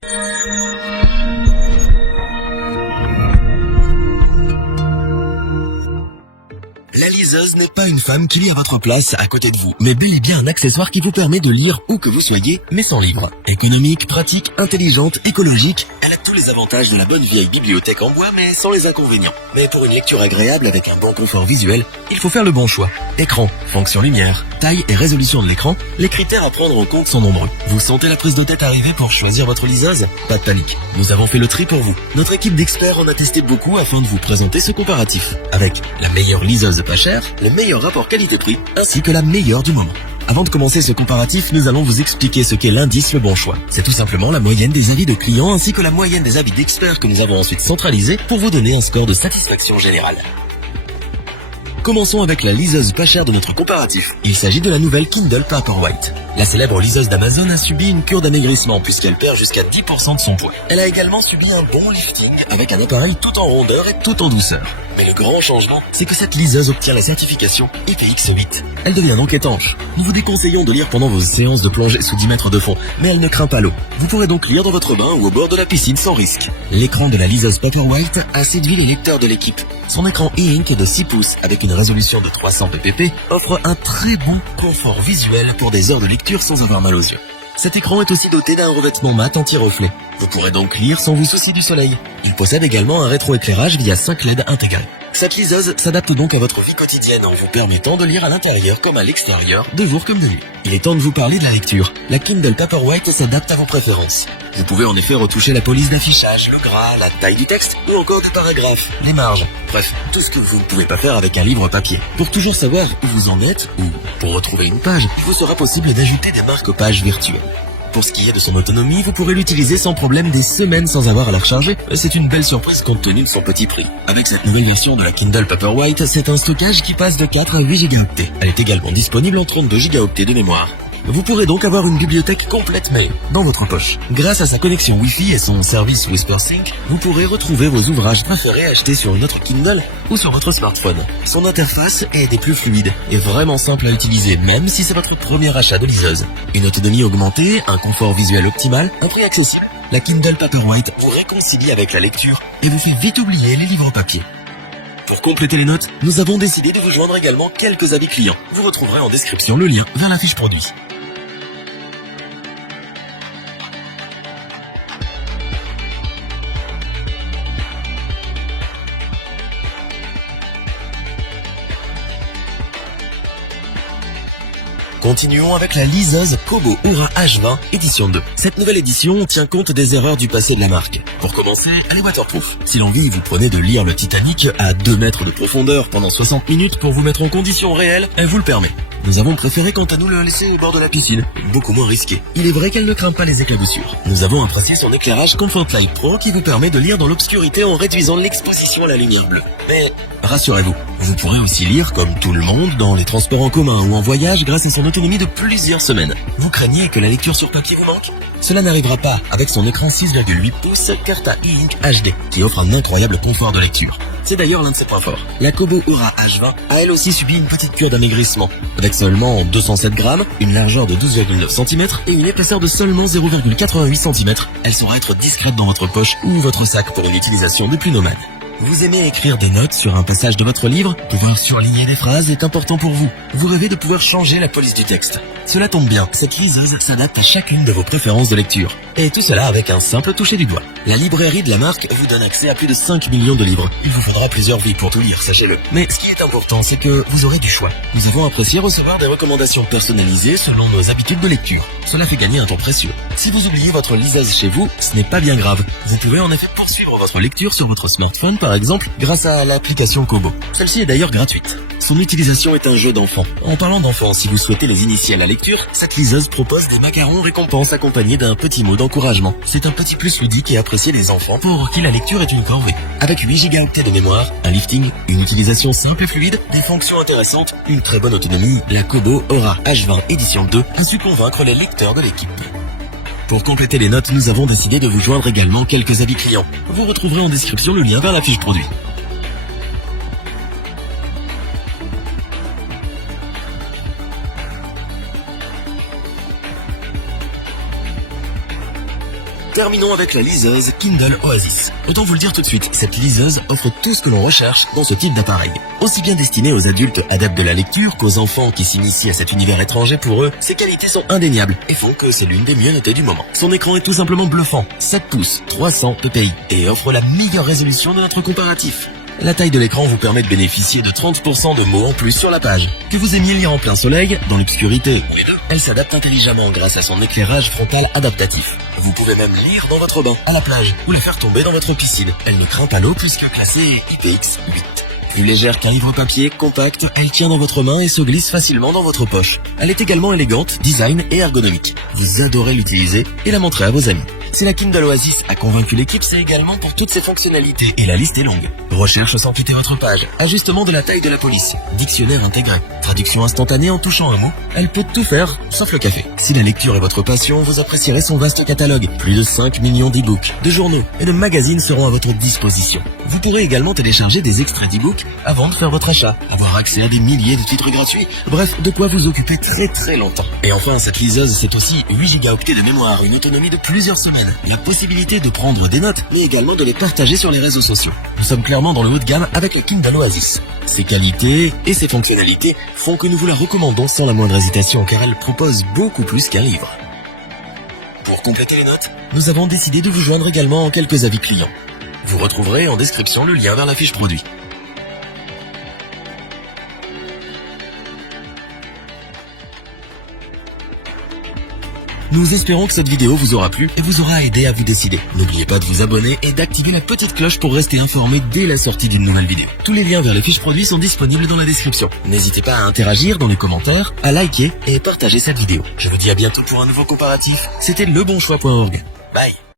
La liseuse n'est pas une femme qui lit à votre place à côté de vous, mais bel et bien un accessoire qui vous permet de lire où que vous soyez, mais sans livre. Économique, pratique, intelligente, écologique, elle a tous les avantages de la bonne vieille bibliothèque en bois, mais sans les inconvénients. Mais pour une lecture agréable avec un bon confort visuel, il faut faire le bon choix. Écran, fonction lumière, taille et résolution de l'écran, les critères à prendre en compte sont nombreux. Vous sentez la prise de tête arriver pour choisir votre liseuse? Pas de panique, nous avons fait le tri pour vous. Notre équipe d'experts en a testé beaucoup afin de vous présenter ce comparatif, avec la meilleure liseuse pas chère, le meilleur rapport qualité-prix, ainsi que la meilleure du moment. Avant de commencer ce comparatif, nous allons vous expliquer ce qu'est l'indice Le Bon Choix. C'est tout simplement la moyenne des avis de clients ainsi que la moyenne des avis d'experts que nous avons ensuite centralisés pour vous donner un score de satisfaction générale. Commençons avec la liseuse pas chère de notre comparatif. Il s'agit de la nouvelle Kindle Paperwhite. La célèbre liseuse d'Amazon a subi une cure d'amaigrissement puisqu'elle perd jusqu'à 10% de son poids. Elle a également subi un bon lifting avec un appareil tout en rondeur et tout en douceur. Mais le grand changement, c'est que cette liseuse obtient la certification IPX8. Elle devient donc étanche. Nous vous déconseillons de lire pendant vos séances de plongée sous 10 mètres de fond, mais elle ne craint pas l'eau. Vous pourrez donc lire dans votre bain ou au bord de la piscine sans risque. L'écran de la liseuse Paperwhite a séduit les lecteurs de l'équipe. Son écran e-ink de 6 pouces avec une résolution de 300 ppp offre un très bon confort visuel pour des heures de lecture sans avoir mal aux yeux. Cet écran est aussi doté d'un revêtement mat anti-reflet. Vous pourrez donc lire sans vous soucier du soleil. Il possède également un rétroéclairage via 5 LED intégrés. Cette liseuse s'adapte donc à votre vie quotidienne en vous permettant de lire à l'intérieur comme à l'extérieur, de jour comme de nuit. Il est temps de vous parler de la lecture. La Kindle Paperwhite s'adapte à vos préférences. Vous pouvez en effet retoucher la police d'affichage, le gras, la taille du texte ou encore des paragraphes, les marges. Bref, tout ce que vous ne pouvez pas faire avec un livre papier. Pour toujours savoir où vous en êtes ou pour retrouver une page, il vous sera possible d'ajouter des marque-pages virtuelles. Pour ce qui est de son autonomie, vous pourrez l'utiliser sans problème des semaines sans avoir à la recharger. C'est une belle surprise compte tenu de son petit prix. Avec cette nouvelle version de la Kindle Paperwhite, c'est un stockage qui passe de 4 à 8 Go. Elle est également disponible en 32 Go de mémoire. Vous pourrez donc avoir une bibliothèque complète mais dans votre poche. Grâce à sa connexion Wi-Fi et son service WhisperSync, vous pourrez retrouver vos ouvrages préférés achetés sur une autre Kindle ou sur votre smartphone. Son interface est des plus fluides et vraiment simple à utiliser même si c'est votre premier achat de liseuse. Une autonomie augmentée, un confort visuel optimal, un prix accessible. La Kindle Paperwhite vous réconcilie avec la lecture et vous fait vite oublier les livres papier. Pour compléter les notes, nous avons décidé de vous joindre également quelques avis clients. Vous retrouverez en description le lien vers la fiche produit. Continuons avec la liseuse Kobo Oura H20 édition 2. Cette nouvelle édition tient compte des erreurs du passé de la marque. Pour commencer, elle est waterproof. Si l'envie vous prenez de lire le Titanic à 2 mètres de profondeur pendant 60 minutes pour vous mettre en conditions réelles, elle vous le permet. Nous avons préféré quant à nous le laisser au bord de la piscine, beaucoup moins risqué. Il est vrai qu'elle ne craint pas les éclaboussures. Nous avons apprécié son éclairage Comfort Light Pro qui vous permet de lire dans l'obscurité en réduisant l'exposition à la lumière bleue. Mais rassurez-vous, vous pourrez aussi lire comme tout le monde dans les transports en commun ou en voyage grâce à son autonomie de plusieurs semaines. Vous craignez que la lecture sur papier vous manque? Cela n'arrivera pas avec son écran 6,8 pouces Carta e-ink HD qui offre un incroyable confort de lecture. C'est d'ailleurs l'un de ses points forts. La Kobo Oura H20 a elle aussi subi une petite cure d'amaigrissement. Avec seulement 207 grammes, une largeur de 12,9 cm et une épaisseur de seulement 0,88 cm, elle saura être discrète dans votre poche ou votre sac pour une utilisation de plus nomade. Vous aimez écrire des notes sur un passage de votre livre? Pouvoir surligner des phrases est important pour vous. Vous rêvez de pouvoir changer la police du texte. Cela tombe bien, cette liseuse s'adapte à chacune de vos préférences de lecture. Et tout cela avec un simple toucher du doigt. La librairie de la marque vous donne accès à plus de 5 millions de livres. Il vous faudra plusieurs vies pour tout lire, sachez-le. Mais ce qui est important, c'est que vous aurez du choix. Nous avons apprécié recevoir des recommandations personnalisées selon nos habitudes de lecture. Cela fait gagner un temps précieux. Si vous oubliez votre liseuse chez vous, ce n'est pas bien grave. Vous pouvez en effet poursuivre votre lecture sur votre smartphone par exemple grâce à l'application Kobo. Celle-ci est d'ailleurs gratuite. Son utilisation est un jeu d'enfant. En parlant d'enfants, si vous souhaitez les initier à la lecture, cette liseuse propose des macarons récompenses accompagnés d'un petit mot d'encouragement. C'est un petit plus ludique et apprécié des enfants pour qui la lecture est une corvée. Avec 8 Go de mémoire, un lifting, une utilisation simple et fluide, des fonctions intéressantes, une très bonne autonomie, la Kobo Oura H20 édition 2 a su convaincre les lecteurs de l'équipe. Pour compléter les notes, nous avons décidé de vous joindre également quelques avis clients. Vous retrouverez en description le lien vers la fiche produit. Terminons avec la liseuse Kindle Oasis. Autant vous le dire tout de suite, cette liseuse offre tout ce que l'on recherche dans ce type d'appareil. Aussi bien destiné aux adultes adeptes de la lecture qu'aux enfants qui s'initient à cet univers étranger, pour eux, ses qualités sont indéniables et font que c'est l'une des mieux notées du moment. Son écran est tout simplement bluffant, 7 pouces, 300 ppi, et offre la meilleure résolution de notre comparatif. La taille de l'écran vous permet de bénéficier de 30% de mots en plus sur la page. Que vous aimiez lire en plein soleil, dans l'obscurité ou les deux, elle s'adapte intelligemment grâce à son éclairage frontal adaptatif. Vous pouvez même lire dans votre bain, à la plage, ou la faire tomber dans votre piscine. Elle ne craint pas l'eau puisque classée IPX8. Plus légère qu'un livre papier, compacte, elle tient dans votre main et se glisse facilement dans votre poche. Elle est également élégante, design et ergonomique. Vous adorez l'utiliser et la montrer à vos amis. Si la Kindle Oasis a convaincu l'équipe, c'est également pour toutes ses fonctionnalités, et la liste est longue. Recherche sans quitter votre page, ajustement de la taille de la police, dictionnaire intégré, traduction instantanée en touchant un mot, elle peut tout faire, sauf le café. Si la lecture est votre passion, vous apprécierez son vaste catalogue. Plus de 5 millions d'e-books, de journaux et de magazines seront à votre disposition. Vous pourrez également télécharger des extraits d'e-books avant de faire votre achat, avoir accès à des milliers de titres gratuits, bref, de quoi vous occuper très longtemps. Et enfin, cette liseuse, c'est aussi 8 Go de mémoire, une autonomie de plusieurs semaines, la possibilité de prendre des notes, mais également de les partager sur les réseaux sociaux. Nous sommes clairement dans le haut de gamme avec la Kindle Oasis. Ses qualités et ses fonctionnalités font que nous vous la recommandons sans la moindre hésitation, car elle propose beaucoup plus qu'un livre. Pour compléter les notes, nous avons décidé de vous joindre également en quelques avis clients. Vous retrouverez en description le lien vers la fiche produit. Nous espérons que cette vidéo vous aura plu et vous aura aidé à vous décider. N'oubliez pas de vous abonner et d'activer la petite cloche pour rester informé dès la sortie d'une nouvelle vidéo. Tous les liens vers les fiches produits sont disponibles dans la description. N'hésitez pas à interagir dans les commentaires, à liker et partager cette vidéo. Je vous dis à bientôt pour un nouveau comparatif. C'était lebonchoix.org. Bye.